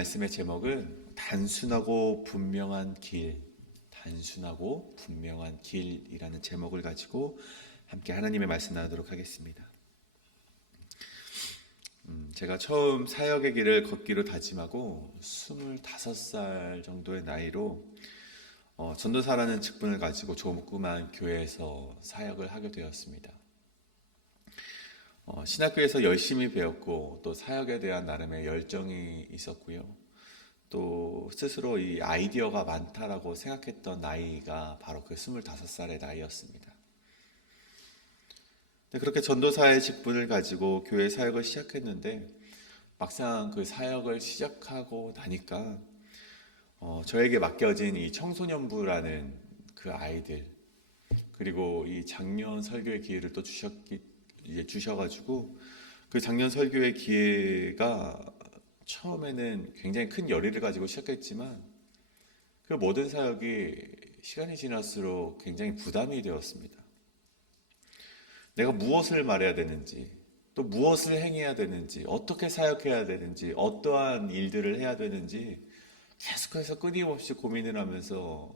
말씀의 제목은 단순하고 분명한 길, 단순하고 분명한 길이라는 제목을 가지고 함께 하나님의 말씀 나누도록 하겠습니다. 제가 처음 사역의 길을 걷기로 다짐하고 25살 정도의 나이로 전도사라는 직분을 가지고 조그만 교회에서 사역을 하게 되었습니다. 신학교에서 열심히 배웠고 또 사역에 대한 나름의 열정이 있었고요. 또 스스로 이 아이디어가 많다라고 생각했던 나이가 바로 그 25살의 나이였습니다. 그렇게 전도사의 직분을 가지고 교회 사역을 시작했는데 막상 그 사역을 시작하고 나니까 저에게 맡겨진 이 청소년부라는 그 아이들, 그리고 이 작년 설교의 기회를 또 주셔가지고 그 작년 설교의 기회가 처음에는 굉장히 큰 열의를 가지고 시작했지만 그 모든 사역이 시간이 지날수록 굉장히 부담이 되었습니다. 내가 무엇을 말해야 되는지, 또 무엇을 행해야 되는지, 어떻게 사역해야 되는지, 어떠한 일들을 해야 되는지 계속해서 끊임없이 고민을 하면서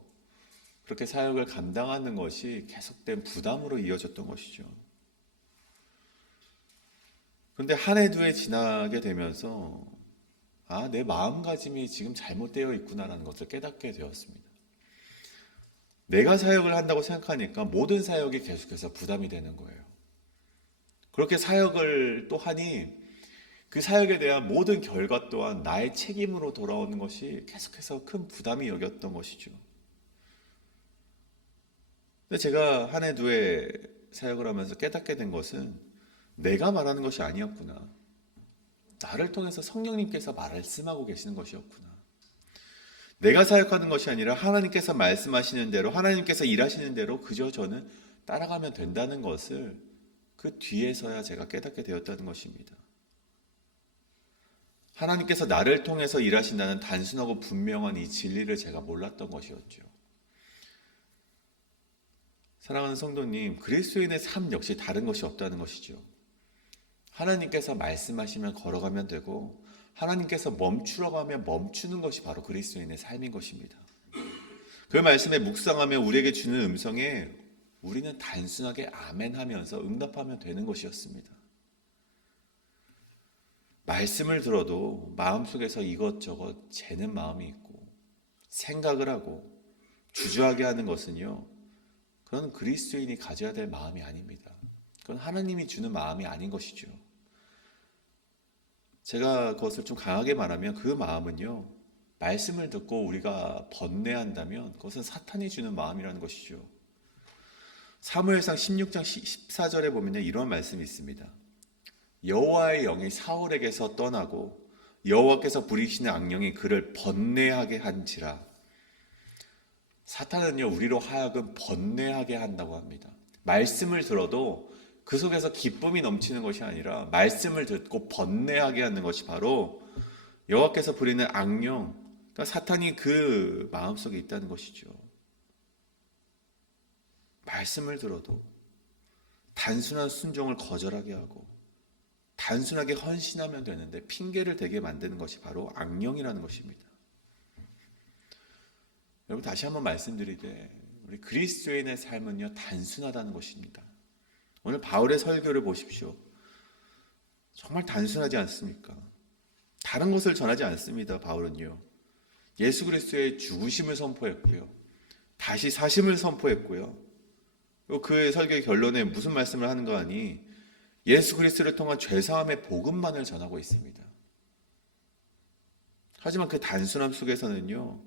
그렇게 사역을 감당하는 것이 계속된 부담으로 이어졌던 것이죠. 그런데 한 해 두 해 지나게 되면서 내 마음가짐이 지금 잘못되어 있구나라는 것을 깨닫게 되었습니다. 내가 사역을 한다고 생각하니까 모든 사역이 계속해서 부담이 되는 거예요. 그렇게 사역을 또 하니 그 사역에 대한 모든 결과 또한 나의 책임으로 돌아오는 것이 계속해서 큰 부담이 여겼던 것이죠. 근데 제가 한 해 두 해 사역을 하면서 깨닫게 된 것은 내가 말하는 것이 아니었구나. 나를 통해서 성령님께서 말씀하고 계시는 것이었구나. 내가 사역하는 것이 아니라 하나님께서 말씀하시는 대로, 하나님께서 일하시는 대로 그저 저는 따라가면 된다는 것을 그 뒤에서야 제가 깨닫게 되었다는 것입니다. 하나님께서 나를 통해서 일하신다는 단순하고 분명한 이 진리를 제가 몰랐던 것이었죠. 사랑하는 성도님, 그리스도인의 삶 역시 다른 것이 없다는 것이죠. 하나님께서 말씀하시면 걸어가면 되고 하나님께서 멈추라고 하면 멈추는 것이 바로 그리스도인의 삶인 것입니다. 그 말씀에 묵상하며 우리에게 주는 음성에 우리는 단순하게 아멘 하면서 응답하면 되는 것이었습니다. 말씀을 들어도 마음속에서 이것저것 재는 마음이 있고 생각을 하고 주저하게 하는 것은요, 그건 그리스도인이 가져야 될 마음이 아닙니다. 그건 하나님이 주는 마음이 아닌 것이죠. 제가 그것을 좀 강하게 말하면 그 마음은요, 말씀을 듣고 우리가 번뇌한다면 그것은 사탄이 주는 마음이라는 것이죠. 사무엘상 16장 14절에 보면 이런 말씀이 있습니다. 여호와의 영이 사울에게서 떠나고 여호와께서 부리시는 악령이 그를 번뇌하게 한지라. 사탄은요, 우리로 하여금 번뇌하게 한다고 합니다. 말씀을 들어도 그 속에서 기쁨이 넘치는 것이 아니라 말씀을 듣고 번뇌하게 하는 것이 바로 여호와께서 부리는 악령, 그러니까 사탄이 그 마음속에 있다는 것이죠. 말씀을 들어도 단순한 순종을 거절하게 하고 단순하게 헌신하면 되는데 핑계를 대게 만드는 것이 바로 악령이라는 것입니다. 여러분, 다시 한번 말씀드리되 우리 그리스도인의 삶은요, 단순하다는 것입니다. 오늘 바울의 설교를 보십시오. 정말 단순하지 않습니까? 다른 것을 전하지 않습니다. 바울은요, 예수 그리스도의 죽으심을 선포했고요, 다시 사심을 선포했고요, 그의 설교의 결론에 무슨 말씀을 하는 거 아니? 예수 그리스도를 통한 죄사함의 복음만을 전하고 있습니다. 하지만 그 단순함 속에서는요,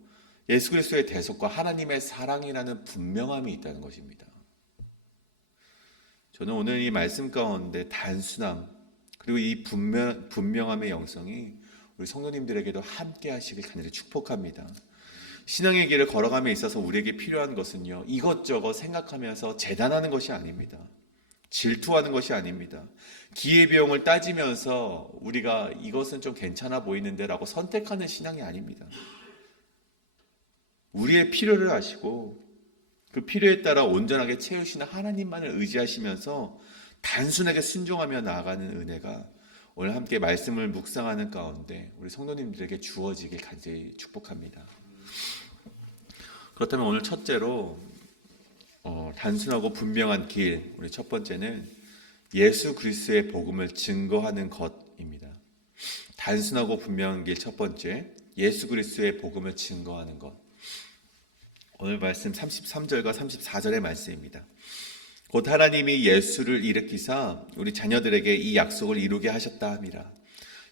예수 그리스도의 대속과 하나님의 사랑이라는 분명함이 있다는 것입니다. 저는 오늘 이 말씀 가운데 단순함, 그리고 이 분명함의 영성이 우리 성도님들에게도 함께 하시길 간절히 축복합니다. 신앙의 길을 걸어감에 있어서 우리에게 필요한 것은요, 이것저것 생각하면서 재단하는 것이 아닙니다. 질투하는 것이 아닙니다. 기회비용을 따지면서 우리가 이것은 좀 괜찮아 보이는데 라고 선택하는 신앙이 아닙니다. 우리의 필요를 아시고 그 필요에 따라 온전하게 채우시는 하나님만을 의지하시면서 단순하게 순종하며 나아가는 은혜가 오늘 함께 말씀을 묵상하는 가운데 우리 성도님들에게 주어지길 간절히 축복합니다. 그렇다면 오늘 첫째로 단순하고 분명한 길, 우리 첫 번째는 예수 그리스도의 복음을 증거하는 것입니다. 단순하고 분명한 길 첫 번째, 예수 그리스도의 복음을 증거하는 것. 오늘 말씀 33절과 34절의 말씀입니다. 곧 하나님이 예수를 일으키사 우리 자녀들에게 이 약속을 이루게 하셨다 함이라.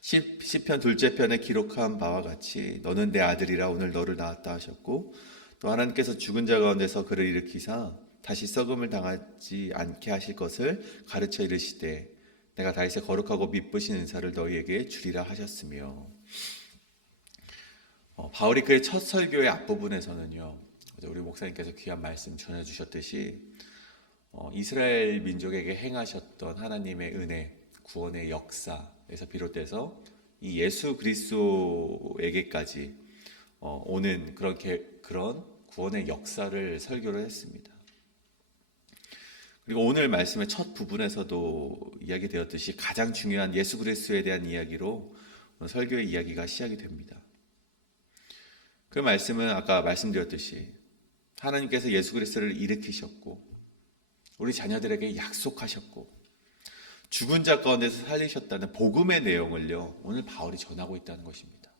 시편 둘째 편에 기록한 바와 같이 너는 내 아들이라 오늘 너를 낳았다 하셨고, 또 하나님께서 죽은 자 가운데서 그를 일으키사 다시 썩음을 당하지 않게 하실 것을 가르쳐 이르시되 내가 다윗의 거룩하고 미쁘신 은사를 너희에게 주리라 하셨으며. 바울이 그의 첫 설교의 앞부분에서는요, 우리 목사님께서 귀한 말씀 전해주셨듯이 이스라엘 민족에게 행하셨던 하나님의 은혜, 구원의 역사에서 비롯돼서 이 예수 그리스도에게까지 오는 그런 구원의 역사를 설교를 했습니다. 그리고 오늘 말씀의 첫 부분에서도 이야기되었듯이 가장 중요한 예수 그리스도에 대한 이야기로 설교의 이야기가 시작이 됩니다. 그 말씀은 아까 말씀드렸듯이 하나님께서 예수 그리스도를 일으키셨고 우리 자녀들에게 약속하셨고 죽은 자 가운데서 살리셨다는 복음의 내용을요, 오늘 바울이 전하고 있다는 것입니다.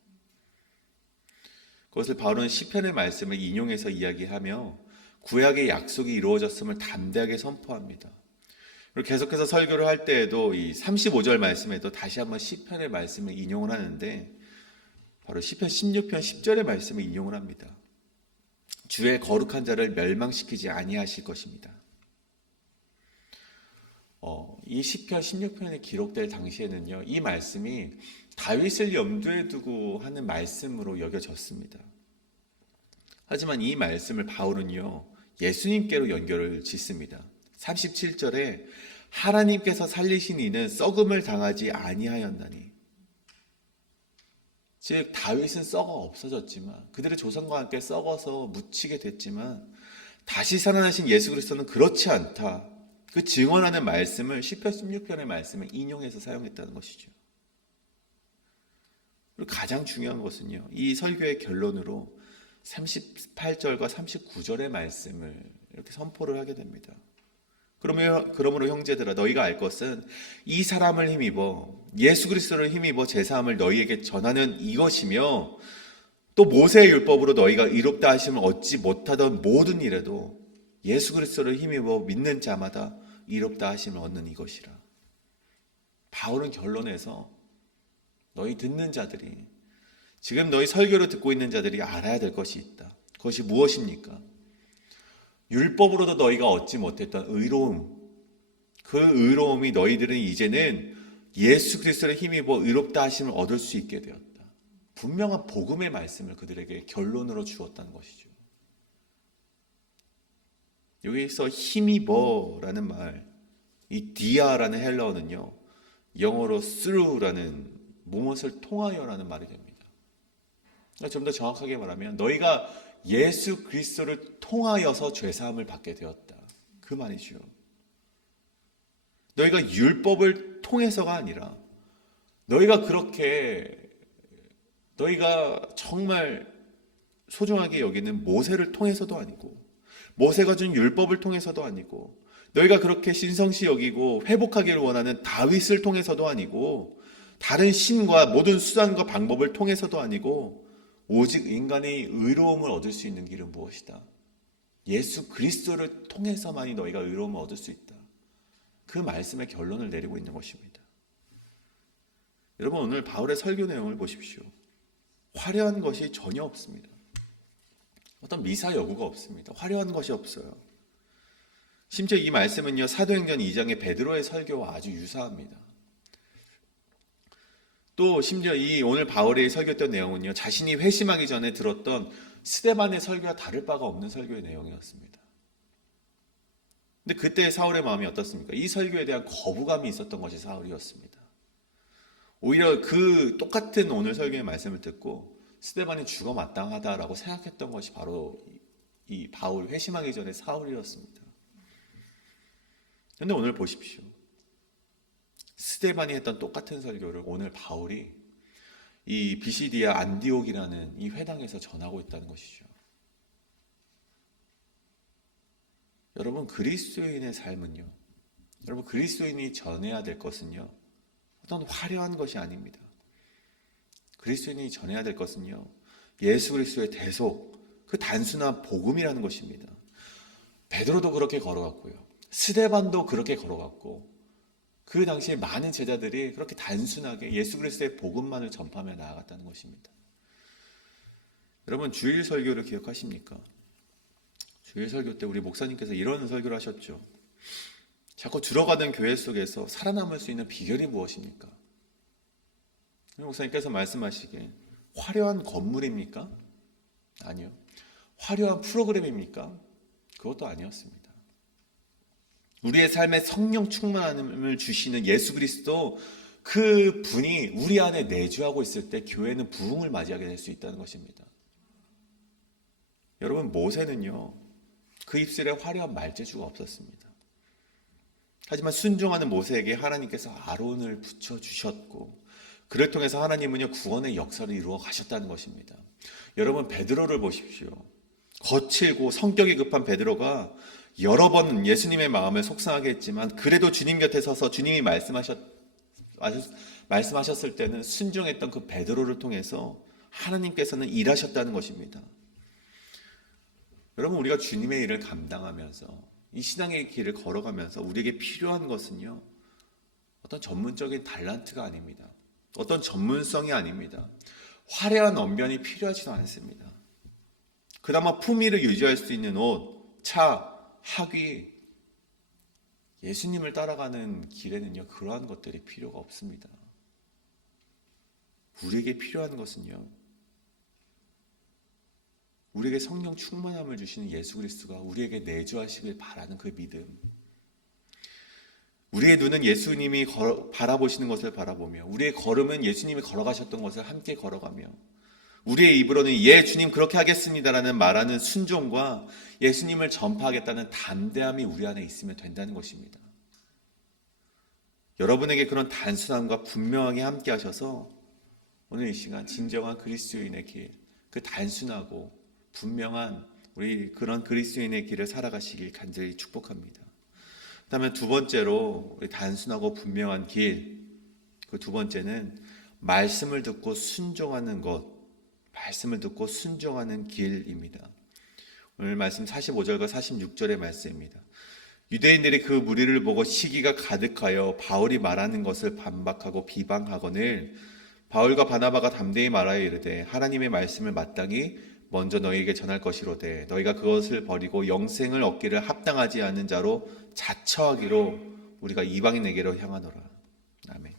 그것을 바울은 시편의 말씀을 인용해서 이야기하며 구약의 약속이 이루어졌음을 담대하게 선포합니다. 그리고 계속해서 설교를 할 때에도 이 35절 말씀에도 다시 한번 시편의 말씀을 인용을 하는데 바로 시편 16편 10절의 말씀을 인용을 합니다. 주의 거룩한 자를 멸망시키지 아니하실 것입니다. 이 시편 16편에 기록될 당시에는요, 이 말씀이 다윗을 염두에 두고 하는 말씀으로 여겨졌습니다. 하지만 이 말씀을 바울은요, 예수님께로 연결을 짓습니다. 37절에 하나님께서 살리신 이는 썩음을 당하지 아니하였나니. 즉 다윗은 썩어 없어졌지만 그들의 조상과 함께 썩어서 묻히게 됐지만 다시 살아나신 예수 그리스도는 그렇지 않다. 그 증언하는 말씀을 시편 16편의 말씀을 인용해서 사용했다는 것이죠. 그리고 가장 중요한 것은요, 이 설교의 결론으로 38절과 39절의 말씀을 이렇게 선포를 하게 됩니다. 그러므로 형제들아 너희가 알 것은 이 사람을 힘입어 예수 그리스도를 힘입어 제사함을 너희에게 전하는 이것이며 또 모세의 율법으로 너희가 의롭다 하심을 얻지 못하던 모든 일에도 예수 그리스도를 힘입어 믿는 자마다 의롭다 하심을 얻는 이것이라. 바울은 결론에서 너희 듣는 자들이, 지금 너희 설교를 듣고 있는 자들이 알아야 될 것이 있다. 그것이 무엇입니까? 율법으로도 너희가 얻지 못했던 의로움, 그 의로움이 너희들은 이제는 예수 그리스도를 힘입어 의롭다 하심을 얻을 수 있게 되었다. 분명한 복음의 말씀을 그들에게 결론으로 주었다는 것이죠. 여기서 힘입어라는 말, 이 디아라는 헬라어는요, 영어로 through라는 무엇을 통하여라는 말이 됩니다. 그러니까 좀 더 정확하게 말하면 너희가 예수 그리스도를 통하여서 죄사함을 받게 되었다. 그 말이죠. 너희가 율법을 통해서가 아니라 너희가 정말 소중하게 여기는 모세를 통해서도 아니고 모세가 준 율법을 통해서도 아니고 너희가 그렇게 신성시 여기고 회복하기를 원하는 다윗을 통해서도 아니고 다른 신과 모든 수단과 방법을 통해서도 아니고 오직 인간의 의로움을 얻을 수 있는 길은 무엇이다? 예수 그리스도를 통해서만이 너희가 의로움을 얻을 수 있다. 그 말씀의 결론을 내리고 있는 것입니다. 여러분 오늘 바울의 설교 내용을 보십시오. 화려한 것이 전혀 없습니다. 어떤 미사 여구가 없습니다. 화려한 것이 없어요. 심지어 이 말씀은요, 사도행전 2장의 베드로의 설교와 아주 유사합니다. 또 심지어 이 오늘 바울이 설교했던 내용은요, 자신이 회심하기 전에 들었던 스데반의 설교와 다를 바가 없는 설교의 내용이었습니다. 근데 그때 사울의 마음이 어떻습니까? 이 설교에 대한 거부감이 있었던 것이 사울이었습니다. 오히려 그 똑같은 오늘 설교의 말씀을 듣고 스데반이 죽어 마땅하다라고 생각했던 것이 바로 이 바울 회심하기 전에 사울이었습니다. 그런데 오늘 보십시오. 스데반이 했던 똑같은 설교를 오늘 바울이 이 비시디아 안디옥이라는 이 회당에서 전하고 있다는 것이죠. 여러분, 그리스도인의 삶은요, 여러분, 그리스도인이 전해야 될 것은요, 어떤 화려한 것이 아닙니다. 그리스도인이 전해야 될 것은요, 예수 그리스도의 대속, 그 단순한 복음이라는 것입니다. 베드로도 그렇게 걸어갔고요, 스데반도 그렇게 걸어갔고, 그 당시에 많은 제자들이 그렇게 단순하게 예수 그리스도의 복음만을 전파하며 나아갔다는 것입니다. 여러분, 주일 설교를 기억하십니까? 주일 설교 때 우리 목사님께서 이런 설교를 하셨죠. 자꾸 들어가는 교회 속에서 살아남을 수 있는 비결이 무엇입니까? 우리 목사님께서 말씀하시기에 화려한 건물입니까? 아니요. 화려한 프로그램입니까? 그것도 아니었습니다. 우리의 삶에 성령 충만함을 주시는 예수 그리스도, 그 분이 우리 안에 내주하고 있을 때 교회는 부흥을 맞이하게 될 수 있다는 것입니다. 여러분, 모세는요, 그 입술에 화려한 말재주가 없었습니다. 하지만 순종하는 모세에게 하나님께서 아론을 붙여주셨고, 그를 통해서 하나님은요, 구원의 역사를 이루어 가셨다는 것입니다. 여러분, 베드로를 보십시오. 거칠고 성격이 급한 베드로가 여러 번 예수님의 마음을 속상하게 했지만, 그래도 주님 곁에 서서 주님이 말씀하셨을 때는 순종했던 그 베드로를 통해서 하나님께서는 일하셨다는 것입니다. 여러분, 우리가 주님의 일을 감당하면서 이 신앙의 길을 걸어가면서 우리에게 필요한 것은요, 어떤 전문적인 달란트가 아닙니다. 어떤 전문성이 아닙니다. 화려한 언변이 필요하지도 않습니다. 그나마 품위를 유지할 수 있는 옷, 차, 학위, 예수님을 따라가는 길에는요, 그러한 것들이 필요가 없습니다. 우리에게 필요한 것은요, 우리에게 성령 충만함을 주시는 예수 그리스도가 우리에게 내주하시길 바라는 그 믿음. 우리의 눈은 예수님이 바라보시는 것을 바라보며, 우리의 걸음은 예수님이 걸어가셨던 것을 함께 걸어가며, 우리의 입으로는 예 주님 그렇게 하겠습니다라는 말하는 순종과 예수님을 전파하겠다는 담대함이 우리 안에 있으면 된다는 것입니다. 여러분에게 그런 단순함과 분명하게 함께 하셔서 오늘 이 시간 진정한 그리스도인의 길, 그 단순하고 분명한 우리 그런 그리스도인의 길을 살아가시길 간절히 축복합니다. 그다음에 두 번째로, 우리 단순하고 분명한 길, 그 두 번째는 말씀을 듣고 순종하는 것, 말씀을 듣고 순종하는 길입니다. 오늘 말씀 45절과 46절의 말씀입니다. 유대인들이 그 무리를 보고 시기가 가득하여 바울이 말하는 것을 반박하고 비방하거늘 바울과 바나바가 담대히 말하여 이르되 하나님의 말씀을 마땅히 먼저 너희에게 전할 것이로되 너희가 그것을 버리고 영생을 얻기를 합당하지 않은 자로 자처하기로 우리가 이방인에게로 향하노라. 아멘.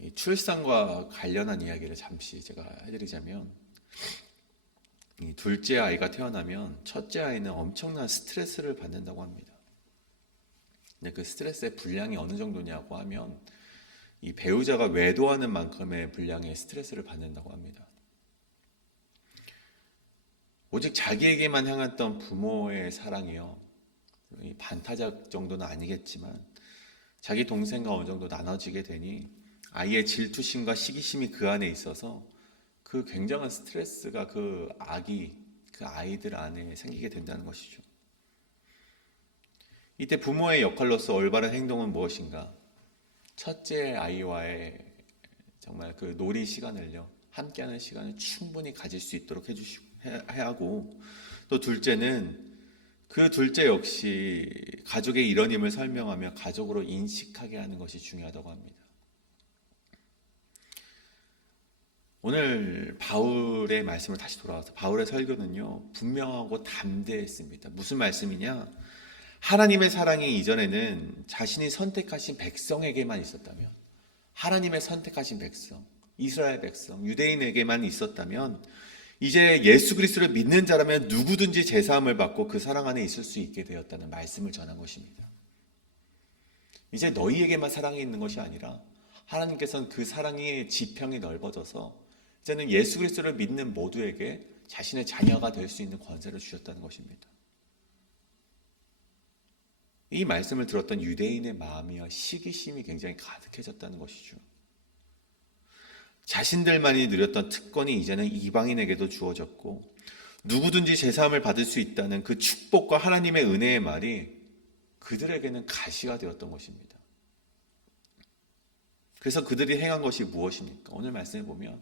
이 출산과 관련한 이야기를 잠시 제가 해드리자면, 이 둘째 아이가 태어나면 첫째 아이는 엄청난 스트레스를 받는다고 합니다. 근데 그 스트레스의 분량이 어느 정도냐고 하면 이 배우자가 외도하는 만큼의 분량의 스트레스를 받는다고 합니다. 오직 자기에게만 향했던 부모의 사랑이요, 반타작 정도는 아니겠지만 자기 동생과 어느 정도 나눠지게 되니 아이의 질투심과 시기심이 그 안에 있어서 그 굉장한 스트레스가 그 아이들 안에 생기게 된다는 것이죠. 이때 부모의 역할로서 올바른 행동은 무엇인가? 첫째 아이와의 정말 그 놀이 시간을요, 함께하는 시간을 충분히 가질 수 있도록 해야 하고, 또 둘째는 그 둘째 역시 가족의 일원임을 설명하며 가족으로 인식하게 하는 것이 중요하다고 합니다. 오늘 바울의 말씀을 다시 돌아와서 바울의 설교는요, 분명하고 담대했습니다. 무슨 말씀이냐? 하나님의 사랑이 이전에는 자신이 선택하신 백성에게만 있었다면, 하나님의 선택하신 백성, 이스라엘 백성, 유대인에게만 있었다면, 이제 예수 그리스도를 믿는 자라면 누구든지 제사함을 받고 그 사랑 안에 있을 수 있게 되었다는 말씀을 전한 것입니다. 이제 너희에게만 사랑이 있는 것이 아니라 하나님께서는 그 사랑의 지평이 넓어져서 이제는 예수 그리스도를 믿는 모두에게 자신의 자녀가 될 수 있는 권세를 주셨다는 것입니다. 이 말씀을 들었던 유대인의 마음이요 시기심이 굉장히 가득해졌다는 것이죠. 자신들만이 누렸던 특권이 이제는 이방인에게도 주어졌고 누구든지 제사함을 받을 수 있다는 그 축복과 하나님의 은혜의 말이 그들에게는 가시가 되었던 것입니다. 그래서 그들이 행한 것이 무엇입니까? 오늘 말씀에 보면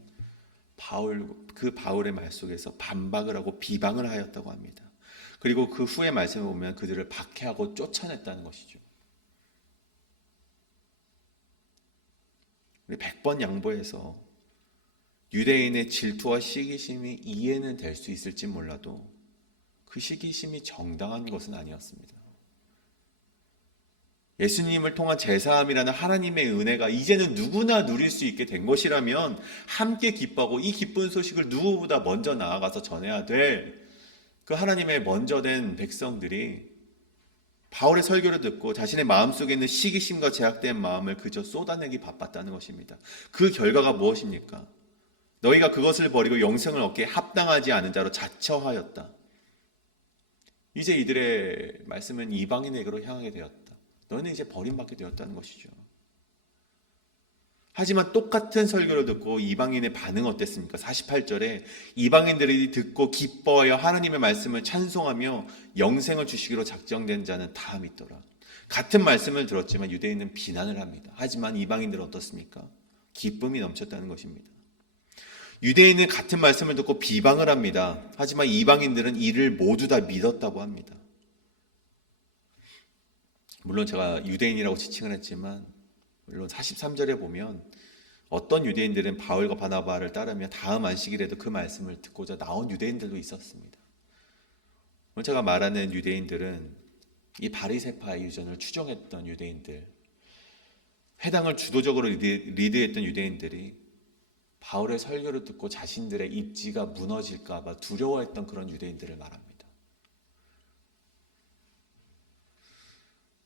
바울의 말 속에서 반박을 하고 비방을 하였다고 합니다. 그리고 그 후에 말씀에 보면 그들을 박해하고 쫓아냈다는 것이죠. 우리 100번 양보해서 유대인의 질투와 시기심이 이해는 될 수 있을지 몰라도 그 시기심이 정당한 것은 아니었습니다. 예수님을 통한 제사함이라는 하나님의 은혜가 이제는 누구나 누릴 수 있게 된 것이라면 함께 기뻐하고 이 기쁜 소식을 누구보다 먼저 나아가서 전해야 될 그 하나님의 먼저 된 백성들이 바울의 설교를 듣고 자신의 마음속에 있는 시기심과 제약된 마음을 그저 쏟아내기 바빴다는 것입니다. 그 결과가 무엇입니까? 너희가 그것을 버리고 영생을 얻기에 합당하지 않은 자로 자처하였다. 이제 이들의 말씀은 이방인에게로 향하게 되었다. 너희는 이제 버림받게 되었다는 것이죠. 하지만 똑같은 설교를 듣고 이방인의 반응은 어땠습니까? 48절에 이방인들이 듣고 기뻐하여 하나님의 말씀을 찬송하며 영생을 주시기로 작정된 자는 다 믿더라. 같은 말씀을 들었지만 유대인은 비난을 합니다. 하지만 이방인들은 어떻습니까? 기쁨이 넘쳤다는 것입니다. 유대인은 같은 말씀을 듣고 비방을 합니다. 하지만 이방인들은 이를 모두 다 믿었다고 합니다. 물론 제가 유대인이라고 지칭을 했지만 물론 43절에 보면 어떤 유대인들은 바울과 바나바를 따르며 다음 안식일에도 그 말씀을 듣고자 나온 유대인들도 있었습니다. 제가 말하는 유대인들은 이 바리새파의 유전을 추종했던 유대인들, 회당을 주도적으로 리드했던 유대인들이 바울의 설교를 듣고 자신들의 입지가 무너질까 봐 두려워했던 그런 유대인들을 말합니다.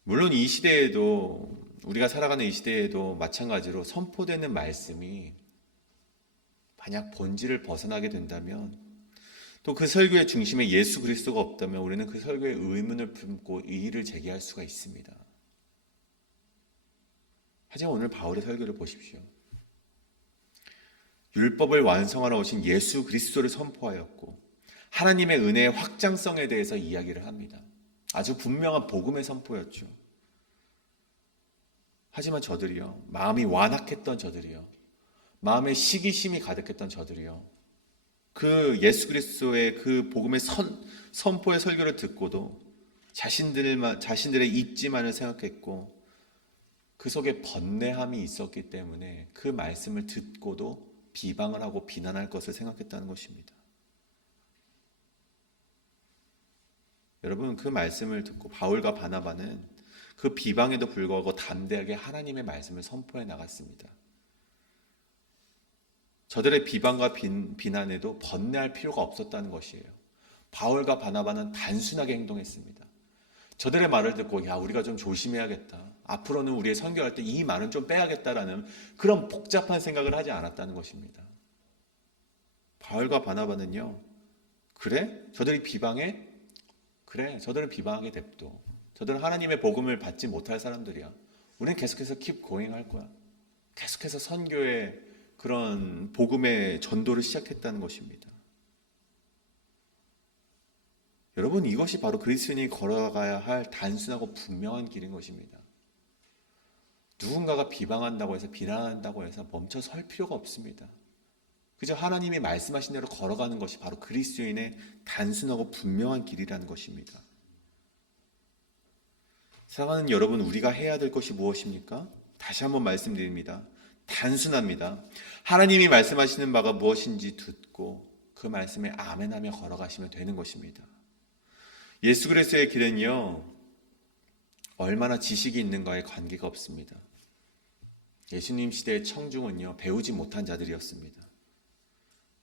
물론 이 시대에도 우리가 살아가는 이 시대에도 마찬가지로 선포되는 말씀이 만약 본질을 벗어나게 된다면 또 그 설교의 중심에 예수 그리스도가 없다면 우리는 그 설교에 의문을 품고 이의를 제기할 수가 있습니다. 하지만 오늘 바울의 설교를 보십시오. 율법을 완성하러 오신 예수 그리스도를 선포하였고 하나님의 은혜의 확장성에 대해서 이야기를 합니다. 아주 분명한 복음의 선포였죠. 하지만 저들이요, 마음이 완악했던 저들이요, 마음에 시기심이 가득했던 저들이요, 그 예수 그리스도의 그 복음의 선포의 설교를 듣고도 자신들의 입지만을 생각했고 그 속에 번뇌함이 있었기 때문에 그 말씀을 듣고도 비방을 하고 비난할 것을 생각했다는 것입니다. 여러분, 그 말씀을 듣고 바울과 바나바는 그 비방에도 불구하고 담대하게 하나님의 말씀을 선포해 나갔습니다. 저들의 비방과 비난에도 번뇌할 필요가 없었다는 것이에요. 바울과 바나바는 단순하게 행동했습니다. 저들의 말을 듣고 우리가 좀 조심해야겠다. 앞으로는 우리의 선교할 때 이 말은 좀 빼야겠다라는 그런 복잡한 생각을 하지 않았다는 것입니다. 바울과 바나바는요, 그래? 저들이 비방해? 그래, 저들은 비방하게 냅둬. 저들은 하나님의 복음을 받지 못할 사람들이야. 우리는 계속해서 keep going 할 거야. 계속해서 선교의 그런 복음의 전도를 시작했다는 것입니다. 여러분, 이것이 바로 그리스도인이 걸어가야 할 단순하고 분명한 길인 것입니다. 누군가가 비방한다고 해서 비난한다고 해서 멈춰 설 필요가 없습니다. 그저 하나님이 말씀하신 대로 걸어가는 것이 바로 그리스도인의 단순하고 분명한 길이라는 것입니다. 사랑하는 여러분, 우리가 해야 될 것이 무엇입니까? 다시 한번 말씀드립니다. 단순합니다. 하나님이 말씀하시는 바가 무엇인지 듣고 그 말씀에 아멘하며 걸어가시면 되는 것입니다. 예수 그리스도의 길은요, 얼마나 지식이 있는가에 관계가 없습니다. 예수님 시대의 청중은요, 배우지 못한 자들이었습니다.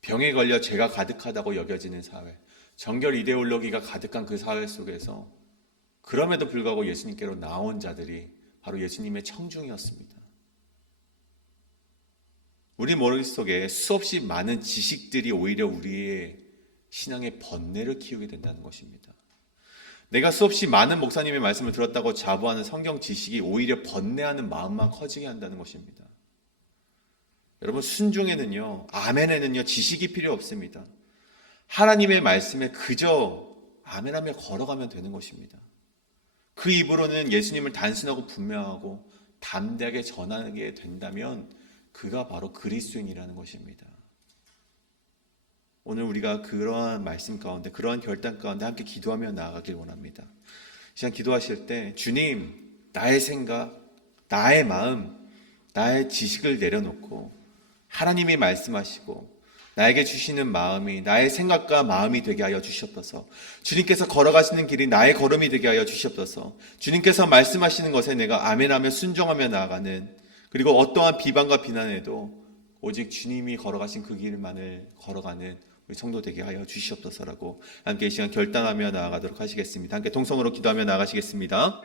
병에 걸려 죄가 가득하다고 여겨지는 사회, 정결 이데올로기가 가득한 그 사회 속에서 그럼에도 불구하고 예수님께로 나온 자들이 바로 예수님의 청중이었습니다. 우리 머릿속에 수없이 많은 지식들이 오히려 우리의 신앙의 번뇌를 키우게 된다는 것입니다. 내가 수없이 많은 목사님의 말씀을 들었다고 자부하는 성경 지식이 오히려 번뇌하는 마음만 커지게 한다는 것입니다. 여러분, 순종에는요, 아멘에는요, 지식이 필요 없습니다. 하나님의 말씀에 그저 아멘하며 걸어가면 되는 것입니다. 그 입으로는 예수님을 단순하고 분명하고 담대하게 전하게 된다면 그가 바로 그리스도인이라는 것입니다. 오늘 우리가 그러한 말씀 가운데, 그러한 결단 가운데 함께 기도하며 나아가길 원합니다. 시간 기도하실 때 주님, 나의 생각, 나의 마음, 나의 지식을 내려놓고 하나님이 말씀하시고 나에게 주시는 마음이 나의 생각과 마음이 되게 하여 주시옵소서. 주님께서 걸어가시는 길이 나의 걸음이 되게 하여 주시옵소서. 주님께서 말씀하시는 것에 내가 아멘하며 순종하며 나아가는, 그리고 어떠한 비방과 비난에도 오직 주님이 걸어가신 그 길만을 걸어가는 우리 성도 되게 하여 주시옵소서라고 함께 이 시간 결단하며 나아가도록 하시겠습니다. 함께 동성으로 기도하며 나아가시겠습니다.